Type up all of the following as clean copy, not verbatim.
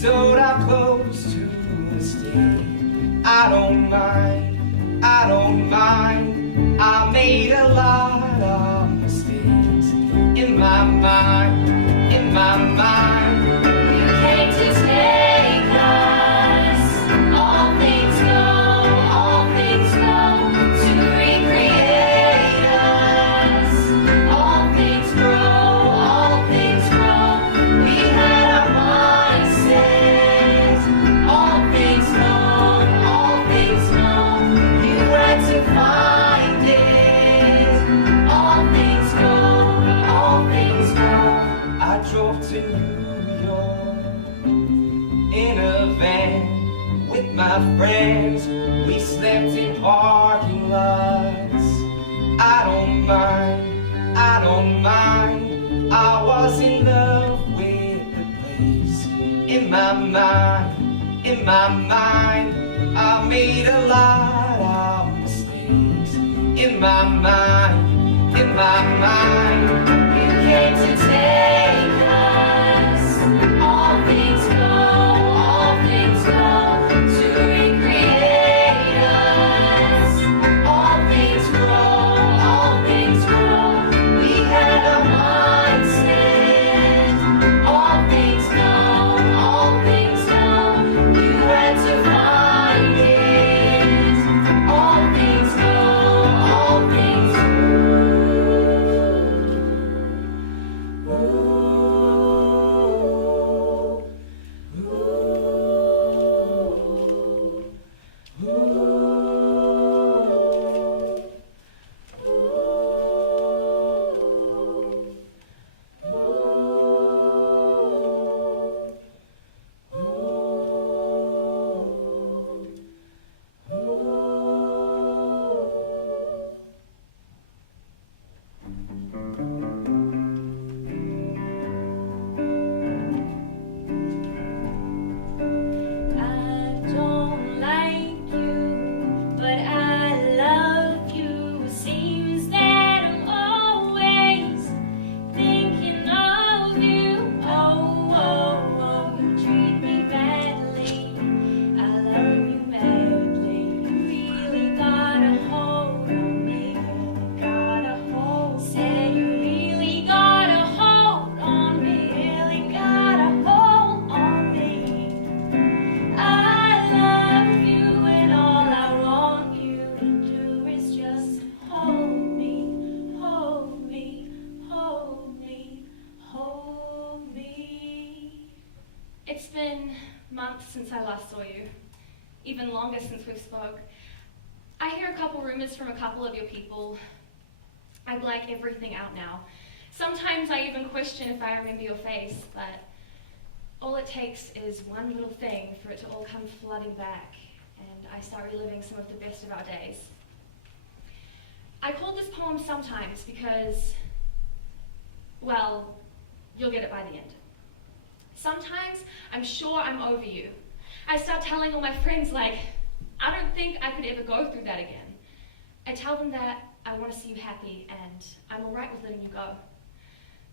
sold our clothes to the state. I don't mind, I don't mind. I made a lot of mistakes in my mind, in my mind. You came to take us. All things go, all things go to recreate us. All things grow, all things grow. We had our minds set. All things know, all things know. You had to find it. All things go, all things go. I drove to New York in a van with my friends. We slept in parking lots. I don't mind, I don't mind. I was in love with the place. In my mind, in my mind, I made a lot of mistakes. In my mind, in my mind. You came to take us. All things go, all things go to recreate us. All things grow, all things grow. We had our minds set. All things know, all things know. You had to find it. All things go, all things I don't like you, but I love you. Seems that I'm always thinking of you. Oh, oh, oh, you treat me badly. I love you madly. You really got a hold on me. Got a hold. Said you really got a hold on me. Really got a hold on me. I love you, and all I want you to do is just hold me, hold me, hold me, hold me. It's been months since I last saw you, even longer since we've spoke. I hear a couple rumors from a couple of your people. I'd like everything out now. Sometimes I even question if I remember your face, but all it takes is one little thing for it to all come flooding back, and I start reliving some of the best of our days. I called this poem Sometimes because, well, you'll get it by the end. Sometimes I'm sure I'm over you. I start telling all my friends, like, I don't think I could ever go through that again. I tell them that I want to see you happy and I'm all right with letting you go.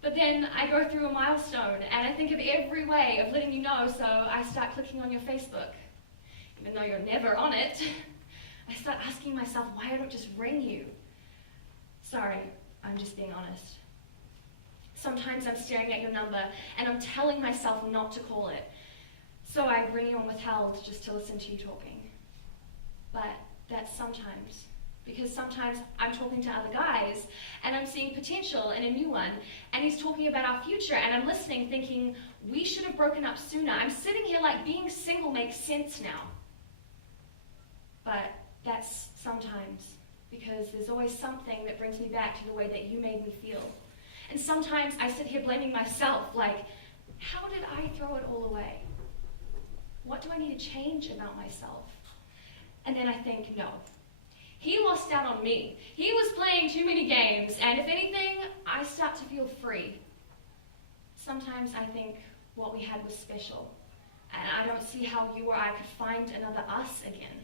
But then I go through a milestone and I think of every way of letting you know, so I start clicking on your Facebook. Even though you're never on it, I start asking myself why I don't just ring you. Sorry, I'm just being honest. Sometimes I'm staring at your number and I'm telling myself not to call it. So I bring you on withheld just to listen to you talking. But that's sometimes. Because sometimes I'm talking to other guys and I'm seeing potential in a new one and he's talking about our future and I'm listening thinking we should have broken up sooner. I'm sitting here like being single makes sense now. But that's sometimes, because there's always something that brings me back to the way that you made me feel. And sometimes I sit here blaming myself, like, how did I throw it all away? What do I need to change about myself? And then I think, no. He lost out on me. He was playing too many games, and if anything, I start to feel free. Sometimes I think what we had was special, and I don't see how you or I could find another us again.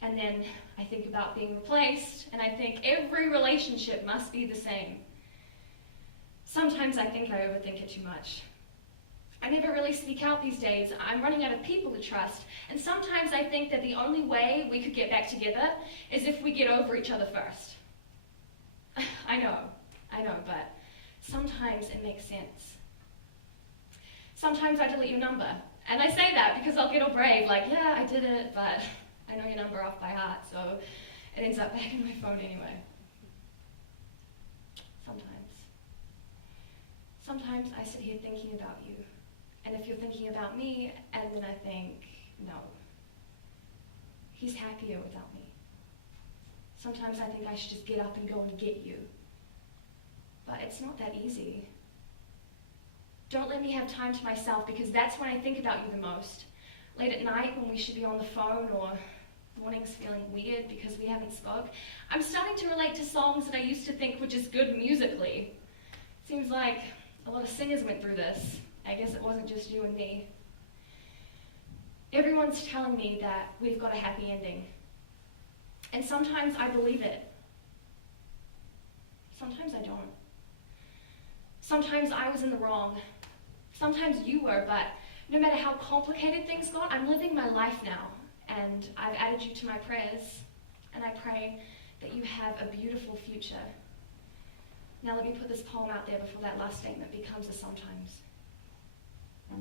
And then I think about being replaced, and I think every relationship must be the same. Sometimes I think I overthink it too much. I never really speak out these days. I'm running out of people to trust. And sometimes I think that the only way we could get back together is if we get over each other first. I know, but sometimes it makes sense. Sometimes I delete your number. And I say that because I'll get all brave, like, yeah, I did it, but I know your number off by heart, so it ends up back in my phone anyway. Sometimes I sit here thinking about you. And if you're thinking about me, and then I think, no, he's happier without me. Sometimes I think I should just get up and go and get you. But it's not that easy. Don't let me have time to myself, because that's when I think about you the most. Late at night when we should be on the phone, or mornings feeling weird because we haven't spoke. I'm starting to relate to songs that I used to think were just good musically. Seems like a lot of singers went through this. I guess it wasn't just you and me. Everyone's telling me that we've got a happy ending. And sometimes I believe it. Sometimes I don't. Sometimes I was in the wrong. Sometimes you were, but no matter how complicated things got, I'm living my life now. And I've added you to my prayers. And I pray that you have a beautiful future. Now let me put this poem out there before that last statement becomes a sometimes. I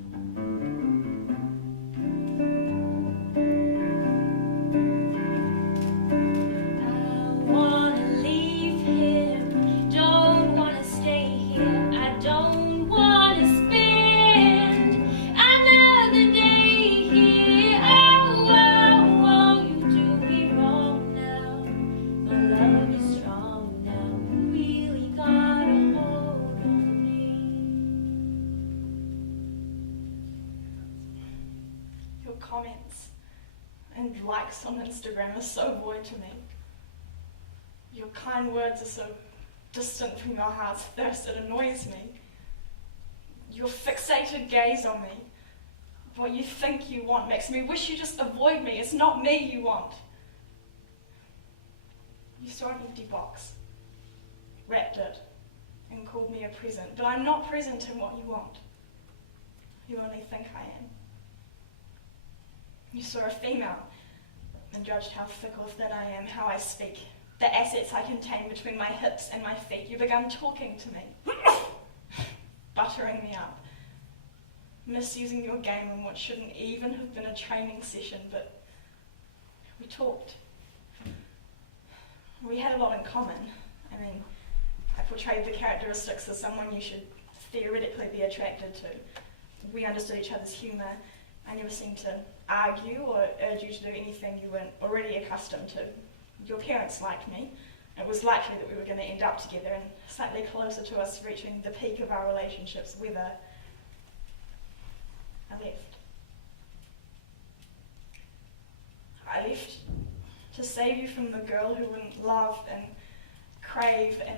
wanna leave him, don't wanna stay here. I don't wanna spend another day here. Oh, you do me wrong now. My love is strong now. Really got a hold on me. Your comments and likes on Instagram are so void to me. Your kind words are so distant from your heart's thirst, it annoys me. Your fixated gaze on me, what you think you want, makes me wish you just avoid me. It's not me you want. You saw an empty box, wrapped it, and called me a present, but I'm not present in what you want. You only think I am. You saw a female and judged how thick or thin I am, how I speak, the assets I contain between my hips and my feet. You began talking to me, buttering me up, misusing your game in what shouldn't even have been a training session, but we talked. We had a lot in common. I mean, I portrayed the characteristics of someone you should theoretically be attracted to. We understood each other's humour. I never seemed to argue or urge you to do anything you weren't already accustomed to. Your parents liked me. It was likely that we were going to end up together, and slightly closer to us reaching the peak of our relationships, whether I left. I left to save you from the girl who wouldn't love and crave and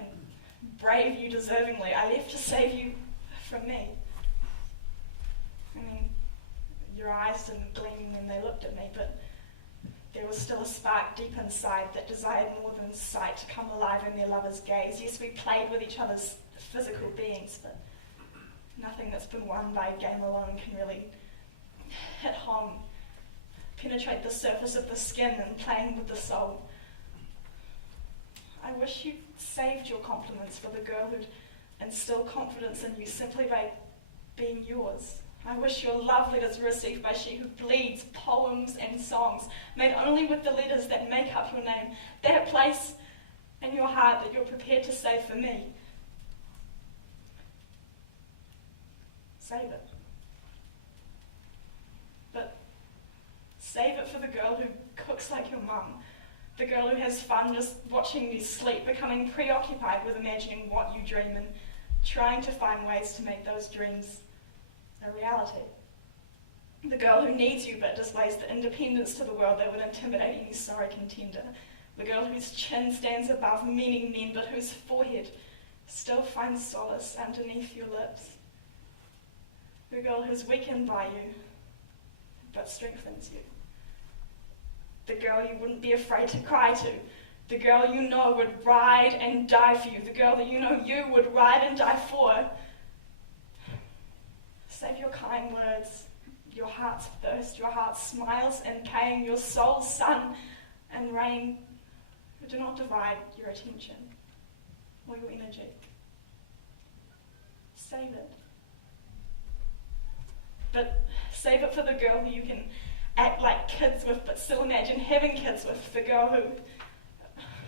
brave you deservingly. I left to save you from me. I mean, your eyes didn't gleam when they looked at me, but there was still a spark deep inside that desired more than sight to come alive in their lover's gaze. Yes, we played with each other's physical beings, but nothing that's been won by a game alone can really hit home, penetrate the surface of the skin and playing with the soul. I wish you'd saved your compliments for the girl who'd instill confidence in you simply by being yours. I wish your love letters were received by she who bleeds poems and songs, made only with the letters that make up your name, that place in your heart that you're prepared to save for me. Save it. But save it for the girl who cooks like your mum, the girl who has fun just watching you sleep, becoming preoccupied with imagining what you dream and trying to find ways to make those dreams a reality. The girl who needs you but displays the independence to the world that would intimidate any sorry contender. The girl whose chin stands above many men but whose forehead still finds solace underneath your lips. The girl who's weakened by you but strengthens you. The girl you wouldn't be afraid to cry to. The girl you know would ride and die for you. The girl that you know you would ride and die for. Save your kind words, your heart's thirst, your heart's smiles and pain, your soul's sun and rain. Do not divide your attention or your energy. Save it. But save it for the girl who you can act like kids with but still imagine having kids with. The girl who,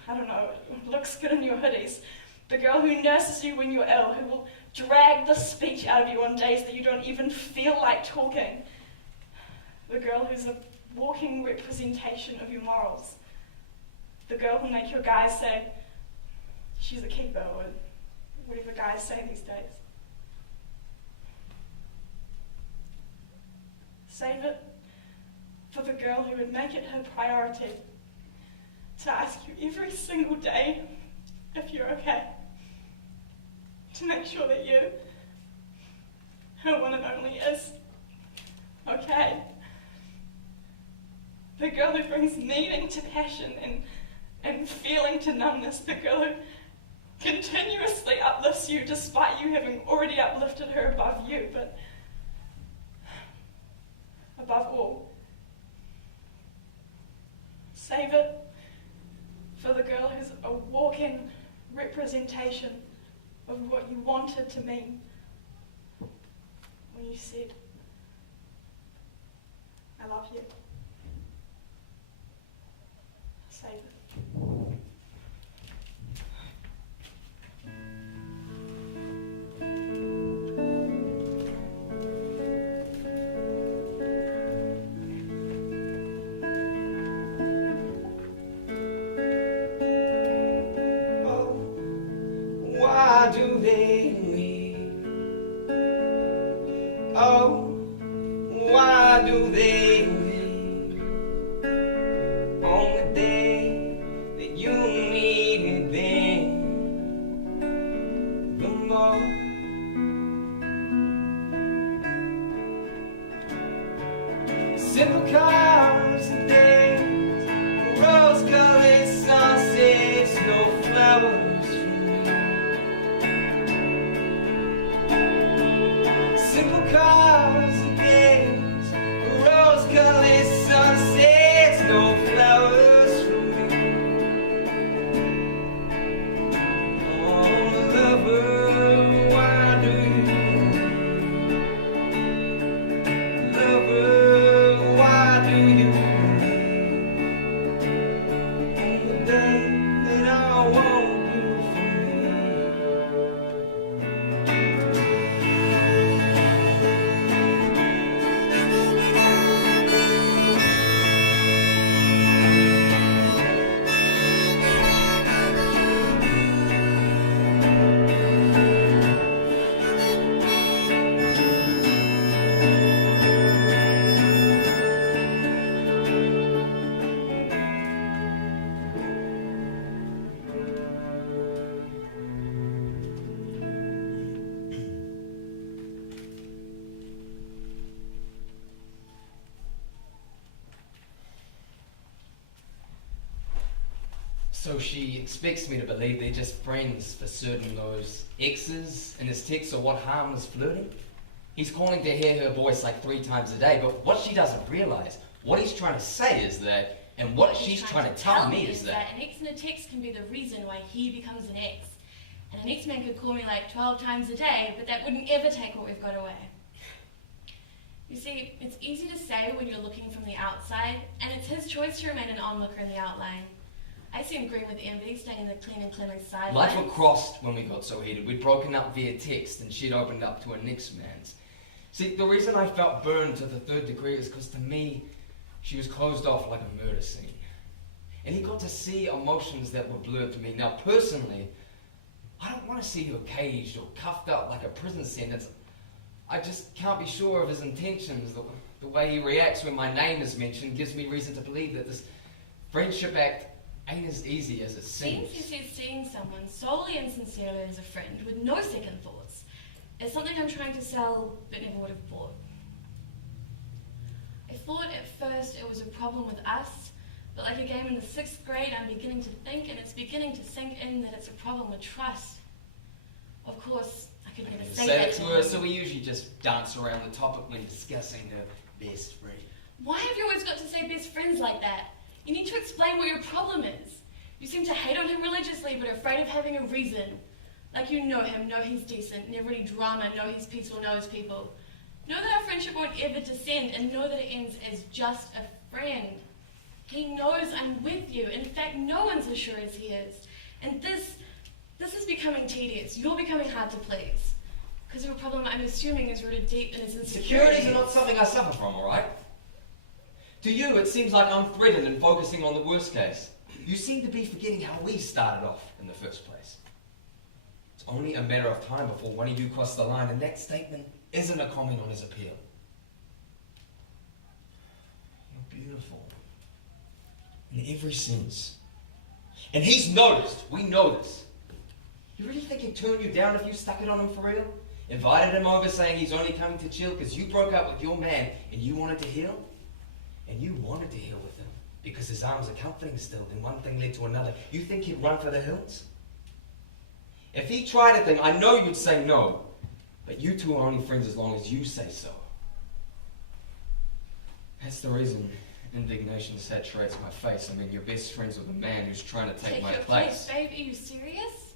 I don't know, looks good in your hoodies. The girl who nurses you when you're ill, who will drag the speech out of you on days that you don't even feel like talking. The girl who's a walking representation of your morals. The girl who'll make your guys say, she's a keeper, or whatever guys say these days. Save it for the girl who would make it her priority to ask you every single day if you're okay. To make sure that you, her one and only, is okay. The girl who brings meaning to passion and feeling to numbness. The girl who continuously uplifts you despite you having already uplifted her above you, but above all, save it for the girl who's a walking representation of what you wanted to mean when you said, I love you. Save it. Why do they leave? Oh, why do they leave on the day that you needed them the most? Simple cars and days, rose-colored sunsets, no flowers. Simple cars and days, rose-colored sunsets, no flowers for me. Oh, lover, why do you? Lover, why do you? On the day that I want you for me. So she expects me to believe they're just friends for certain those exes in his text, or what harm is flirting? He's calling to hear her voice like 3 times a day, but what she doesn't realize, what he's trying to say is that, and what she's trying to tell me is that an ex in a text can be the reason why he becomes an ex. And an ex-man could call me like 12 times a day, but that wouldn't ever take what we've got away. You see, it's easy to say when you're looking from the outside, and it's his choice to remain an onlooker in the outline. I see him green with envy, staying in the clean and cleanly sidelines. lines were crossed when we got so heated. We'd broken up via text, and she'd opened up to her next man's. See, the reason I felt burned to the 3rd degree is because to me, she was closed off like a murder scene. And he got to see emotions that were blurred to me. Now, personally, I don't want to see her caged or cuffed up like a prison sentence. I just can't be sure of his intentions. The way he reacts when my name is mentioned gives me reason to believe that this friendship act ain't as easy as it seems. Seems you see seeing someone solely and sincerely as a friend with no second thoughts is something I'm trying to sell but never would have bought. I thought at first it was a problem with us, but like a game in the 6th grade, I'm beginning to think, and it's beginning to sink in, that it's a problem with trust. Of course, I could never You say say that it to her, so we usually just dance around the topic when discussing her best friend. Why have you always got to say best friends like that? You need to explain what your problem is. You seem to hate on him religiously, but are afraid of having a reason. Like you know him, know he's decent, never any drama, know he's peaceful, know his people. Know that our friendship won't ever descend, and know that it ends as just a friend. He knows I'm with you. In fact, no one's as sure as he is. And this is becoming tedious. You're becoming hard to please. Because of a problem I'm assuming is rooted deep in his insecurities. Insecurities are not something I suffer from, alright? To you, it seems like I'm threatened and focusing on the worst case. You seem to be forgetting how we started off in the first place. It's only a matter of time before one of you cross the line, and that statement isn't a comment on his appeal. You're beautiful. In every sense. And he's noticed. We know this. You really think he'd turn you down if you stuck it on him for real? Invited him over saying he's only coming to chill because you broke up with your man and you wanted to heal? And you wanted to heal with him because his arms are comforting still, then one thing led to another. You think he'd run for the hills? If he tried a thing, I know you'd say no. But you two are only friends as long as you say so. That's the reason indignation saturates my face. I mean, you're best friends with a man who's trying to take my your place. Babe, are you serious?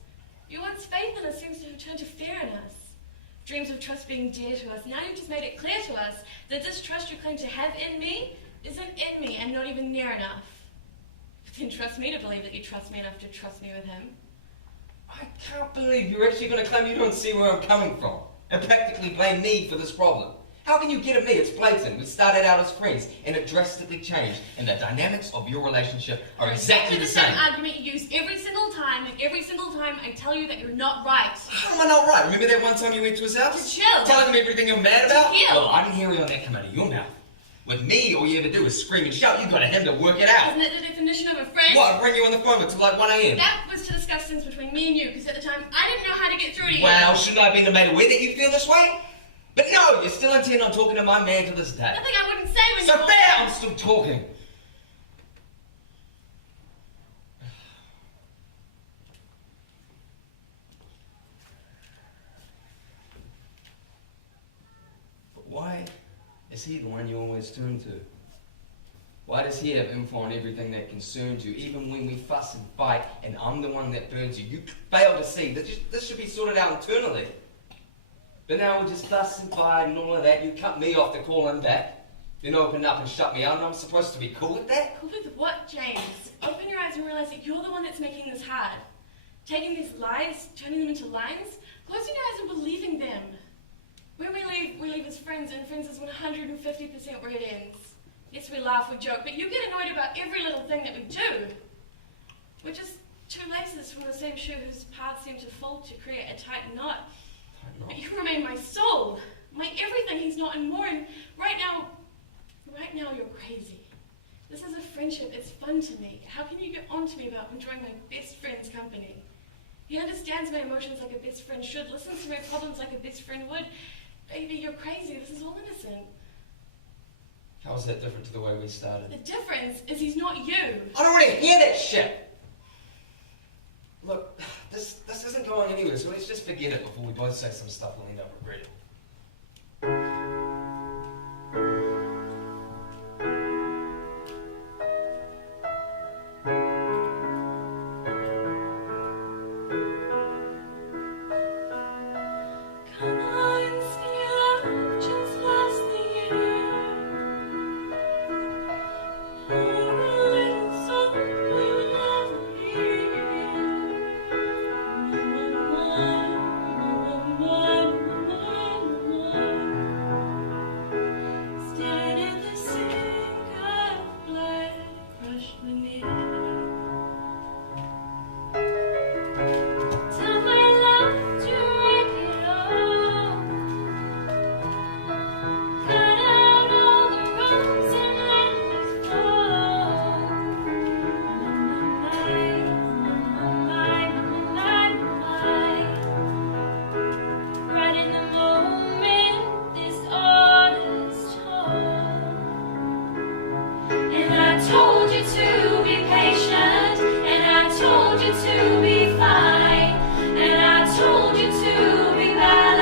Your once faith in us seems to have turned to fear in us. Dreams of trust being dear to us. Now you've just made it clear to us that this trust you claim to have in me isn't in me and not even near enough. But then trust me to believe that you trust me enough to trust me with him. I can't believe you're actually going to claim you don't see where I'm coming from and practically blame me for this problem. How can you get at me? It's blatant. We started out as friends and it drastically changed, and the dynamics of your relationship are exactly the same. Argument you use every single time, and every single time I tell you that you're not right. How am I not right? Remember that one time you went to his house? To chill. Telling him everything you're mad about? heal. Well, I didn't hear any of that come out of your mouth. With me, all you ever do is scream and shout. You got him to work it out. Isn't it the definition of a friend? What? I'll bring you on the phone until like 1 a.m. That was to discuss things between me and you, because at the time I didn't know how to get through to you. Well, shouldn't I have been made aware that you feel this way? But no, you're still intent on talking to my man to this day. Nothing I wouldn't say when So you... there, I'm still talking. But why is he the one you always turn to? Why does he have info on everything that concerns you, even when we fuss and fight and I'm the one that burns you? You fail to see that this should be sorted out internally. But now we just fuss and fight and all of that. You cut me off to call him back, then open up and shut me out, and I'm supposed to be cool with that? Cool with what, James? Open your eyes and realize that you're the one that's making this hard. Taking these lies, turning them into lines, closing your eyes and believing them. When we leave as friends, and friends is 150% where it ends. Yes, we laugh, we joke, but you get annoyed about every little thing that we do. We're just two laces from the same shoe whose paths seem to fold to create a tight knot. But you remain my soul, my everything. He's not and more. And right now you're crazy. This is a friendship. It's fun to me. How can you get on to me about enjoying my best friend's company? He understands my emotions like a best friend should. Listens to my problems like a best friend would. Baby, you're crazy. This is all innocent. How is that different to the way we started? The difference is he's not you. I don't want to hear that shit! Look, this isn't going anywhere, so let's just forget it before we both say some stuff we'll end up regretting. Come on, see love just last the year. Pour a little song we'll never hear. Staring at the sink of blood crushed beneath. Tell my love to wreck it all. Cut out all the ropes and let me fall. Right in the moment, this order's torn. And I told you to be patient, and I told you to be fine, and I told you to be balanced.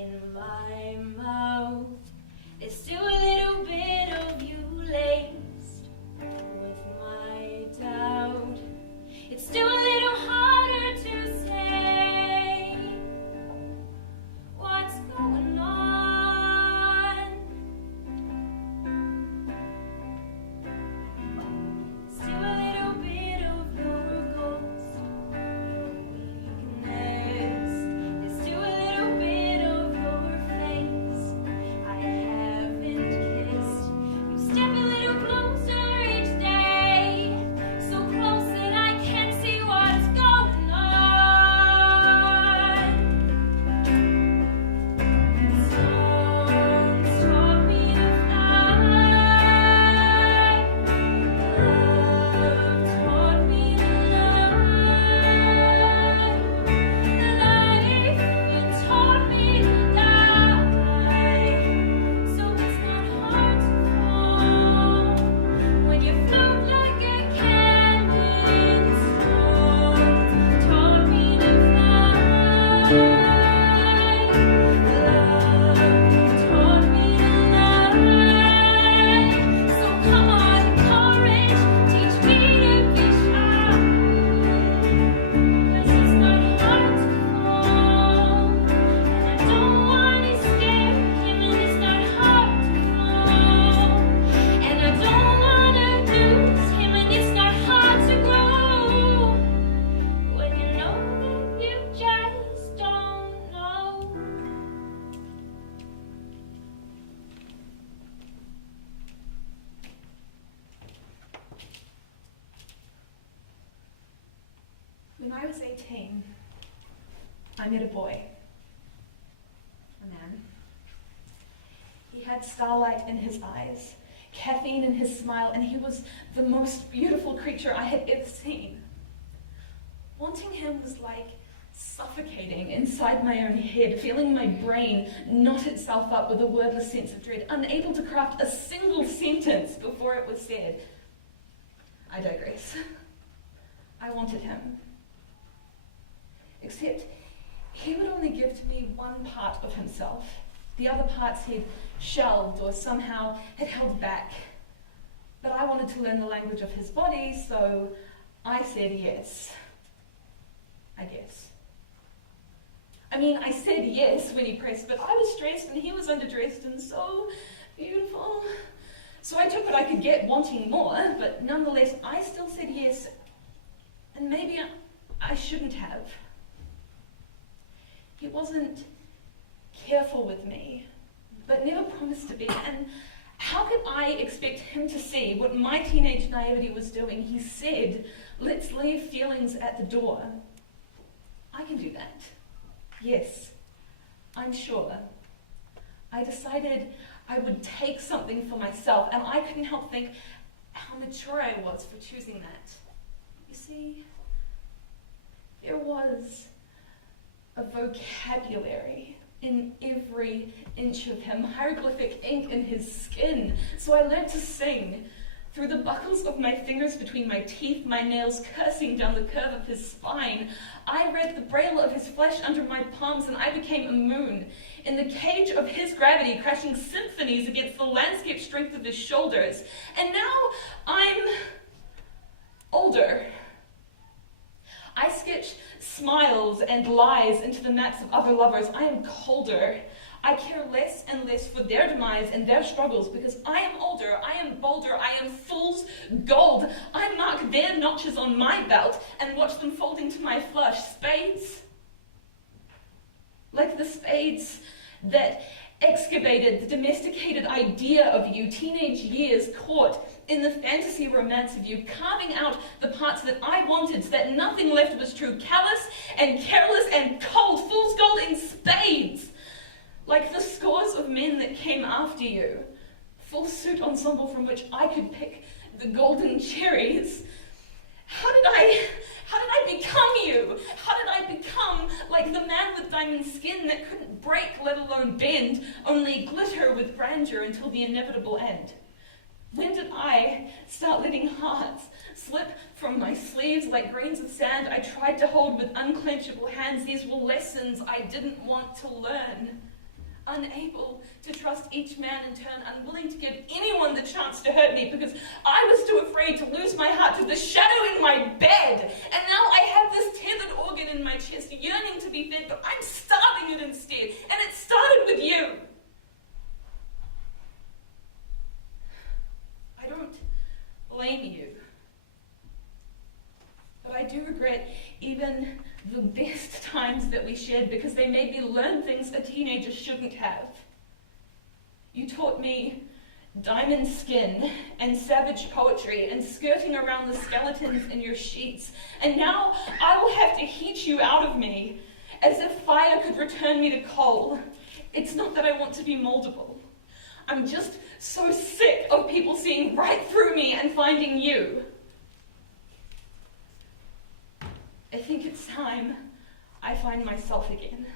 in my mouth. There's still a little bit of you laced with my doubt. It's still a little harder to say what's going on. Still a little bit of your ghost, weakness. There's still a little bit of your face I haven't kissed. You step a little closer each day, so close that I can't see what's going on. Songs taught me to fly. Love taught me to love. Life taught me to die. So it's not hard to fall when you float like a cabin. Songs taught me to fly. Love taught me to lie. So come on, courage, teach me to be shy. 'Cause it's not hard to fall, and I don't wanna scare him, and it's not hard to fall, and I don't wanna lose him, and it's not hard to grow when you know that you just don't know. When I was 18, I met a boy, a man. He had starlight in his eyes, caffeine in his smile, and he was the most beautiful creature I had ever seen. Wanting him was like suffocating inside my own head, feeling my brain knot itself up with a wordless sense of dread, unable to craft a single sentence before it was said. I digress. I wanted him. Except he would only give to me one part of himself. The other parts he'd shelved or somehow had held back. But I wanted to learn the language of his body, so I said yes. I guess. I mean, I said yes when he pressed, but I was stressed and he was underdressed and so beautiful. So I took what I could get, wanting more, but nonetheless, I still said yes. And maybe I shouldn't have. He wasn't careful with me, but never promised to be. And how could I expect him to see what my teenage naivety was doing? He said, let's leave feelings at the door. I can do that. Yes, I'm sure. I decided I would take something for myself, and I couldn't help think how mature I was for choosing that. You see, there was a vocabulary in every inch of him, hieroglyphic ink in his skin. So I learned to sing through the buckles of my fingers between my teeth, my nails cursing down the curve of his spine. I read the braille of his flesh under my palms, and I became a moon in the cage of his gravity, crashing symphonies against the landscape strength of his shoulders. And now I'm older. I sketch smiles and lies into the maps of other lovers. I am colder. I care less and less for their demise and their struggles because I am older, I am bolder, I am fool's gold. I mark their notches on my belt and watch them fold into my flush. Spades, like the spades that excavated the domesticated idea of you, teenage years caught in the fantasy romance of you, carving out the parts that I wanted so that nothing left was true, callous and careless and cold, fool's gold in spades. Like the scores of men that came after you, full suit ensemble from which I could pick the golden cherries. How did I become you? How did I become like the man with diamond skin that couldn't break, let alone bend, only glitter with grandeur until the inevitable end? When did I start letting hearts slip from my sleeves like grains of sand I tried to hold with unclenchable hands? These were lessons I didn't want to learn. unable to trust each man in turn, unwilling to give anyone the chance to hurt me because I was too afraid to lose my heart to the shadow in my bed. And now I have this tethered organ in my chest yearning to be fed, but I'm starving it instead. And it started with you. I don't blame you. But I do regret even the best times that we shared because they made me learn things a teenager shouldn't have. You taught me diamond skin and savage poetry and skirting around the skeletons in your sheets. And now I will have to heat you out of me as if fire could return me to coal. It's not that I want to be moldable. I'm just so sick of people seeing right through me and finding you. I think it's time I find myself again.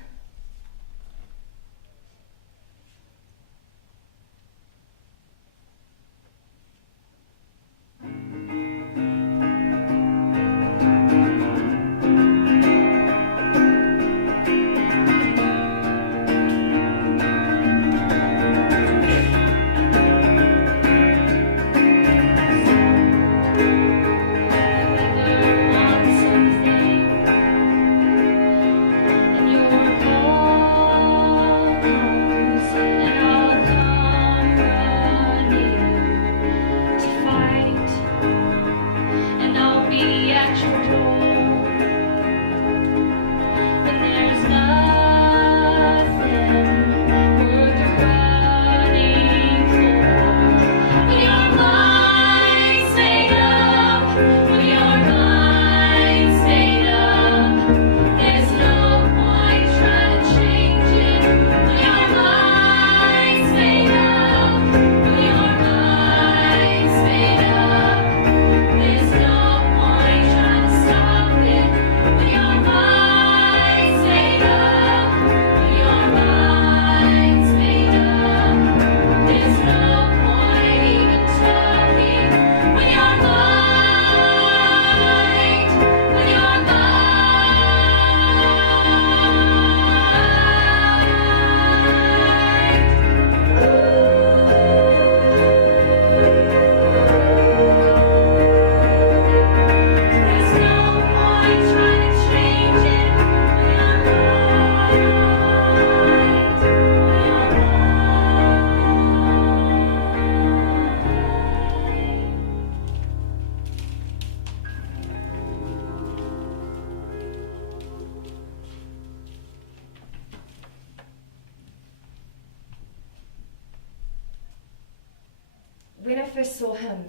When I first saw him,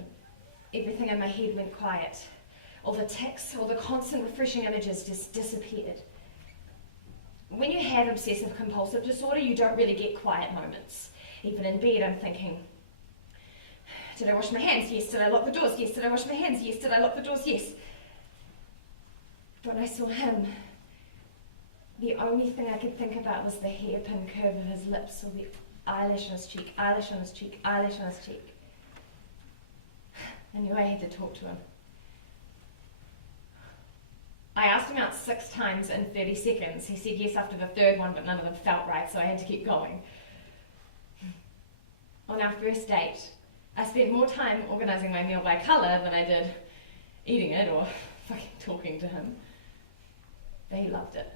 everything in my head went quiet. All the tics, all the constant refreshing images just disappeared. When you have obsessive compulsive disorder, you don't really get quiet moments. Even in bed, I'm thinking, did I wash my hands? Yes. Did I lock the doors? Yes. Did I wash my hands? Yes. Did I lock the doors? Yes. But when I saw him, the only thing I could think about was the hairpin curve of his lips, or the eyelash on his cheek, eyelash on his cheek, eyelash on his cheek. I knew I had to talk to him. I asked him out 6 times in 30 seconds. He said yes after the 3rd one, but none of them felt right, so I had to keep going. On our first date, I spent more time organising my meal by colour than I did eating it or fucking talking to him. But he loved it.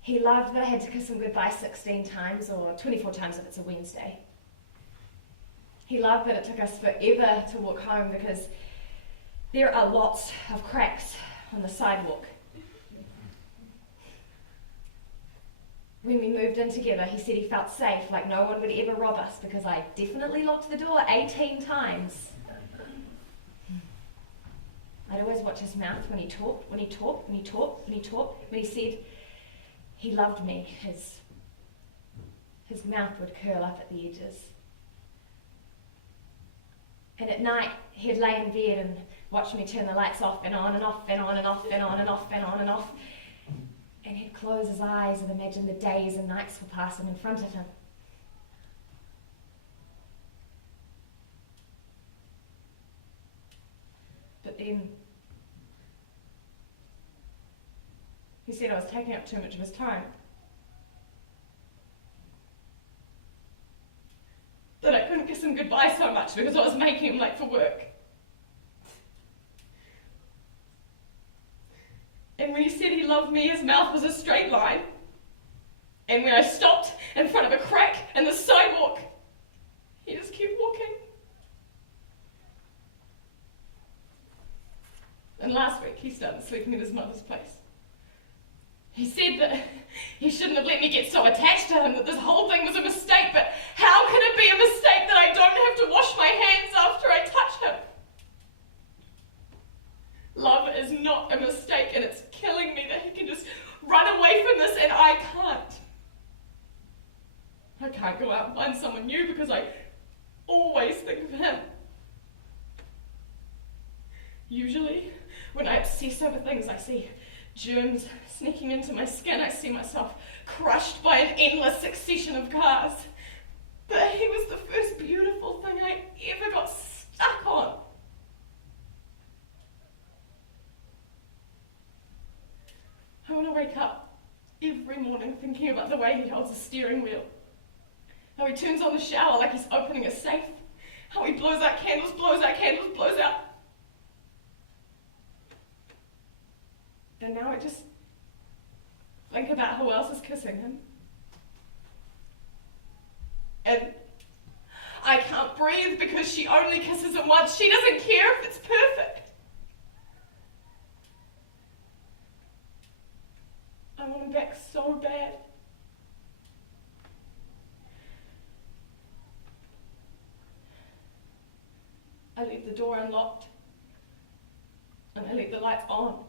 He loved that I had to kiss him goodbye 16 times, or 24 times if it's a Wednesday. He loved that it took us forever to walk home because there are lots of cracks on the sidewalk. When we moved in together, he said he felt safe, like no one would ever rob us, because I definitely locked the door 18 times. I'd always watch his mouth when he talked, when he said he loved me. His mouth would curl up at the edges. And at night, he'd lay in bed and watch me turn the lights off and on and off and on and off and on and off and on and off. And he'd close his eyes and imagine the days and nights were passing in front of him. But then he said I was taking up too much of his time. him goodbye so much because I was making him late for work. And when he said he loved me, his mouth was a straight line. And when I stopped in front of a crack in the sidewalk, he just kept walking. And last week, he started sleeping in his mother's place. He said that he shouldn't have let me get so attached to him, that this whole thing was a mistake, but how can it be a mistake that I don't have to wash my hands after I touch him? Love is not a mistake, and it's killing me that he can just run away from this and I can't. I can't go out and find someone new because I always think of him. Usually, when I obsess over things, I see germs sneaking into my skin. I see myself crushed by an endless succession of cars. But he was the first beautiful thing I ever got stuck on. I want to wake up every morning thinking about the way he holds the steering wheel. How he turns on the shower like he's opening a safe. How he blows out candles, blows out candles, blows out. And now I just think about who else is kissing him. And I can't breathe because she only kisses him once. She doesn't care if it's perfect. I want him back so bad. I leave the door unlocked and I leave the lights on.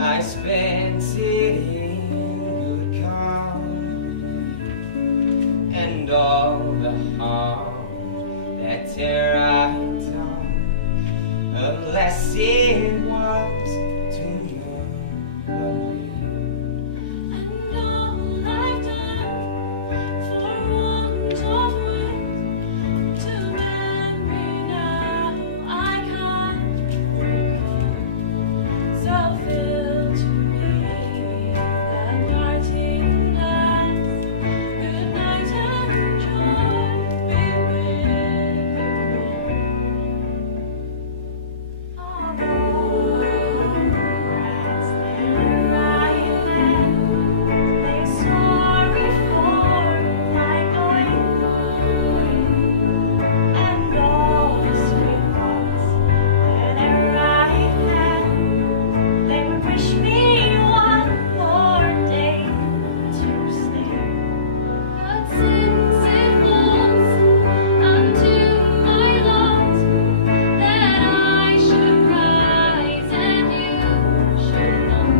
I spent it in good company, and all the harm that terror I done, unless it was to none but me. And all I've done for want of words to memory now I can't recall. So fill to me the parting glass. Good night and joy be with you. Although as they arrive they sorry for my going, and all the sweet thoughts that arrive they would wish me one more day to stay. But since it falls unto my lot that I should rise and you should not,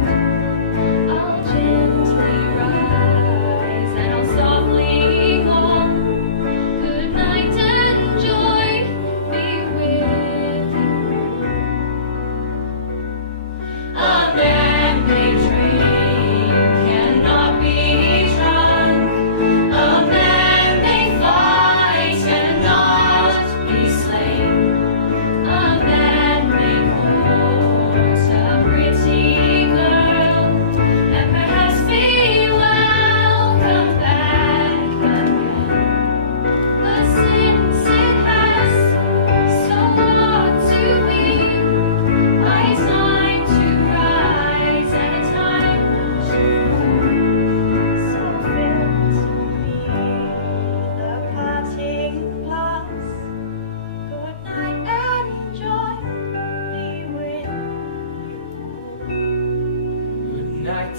I'll gently rise and I'll softly call. Good night and joy be with you. A man may drink, cannot be drunk. A man may fight, cannot be slain. A man may court a pretty girl, and perhaps be welcome back again. But since it has so ought to be, my time to rise and a time to fall. So fill to me the parting glass. Good night and joy be with you. Good night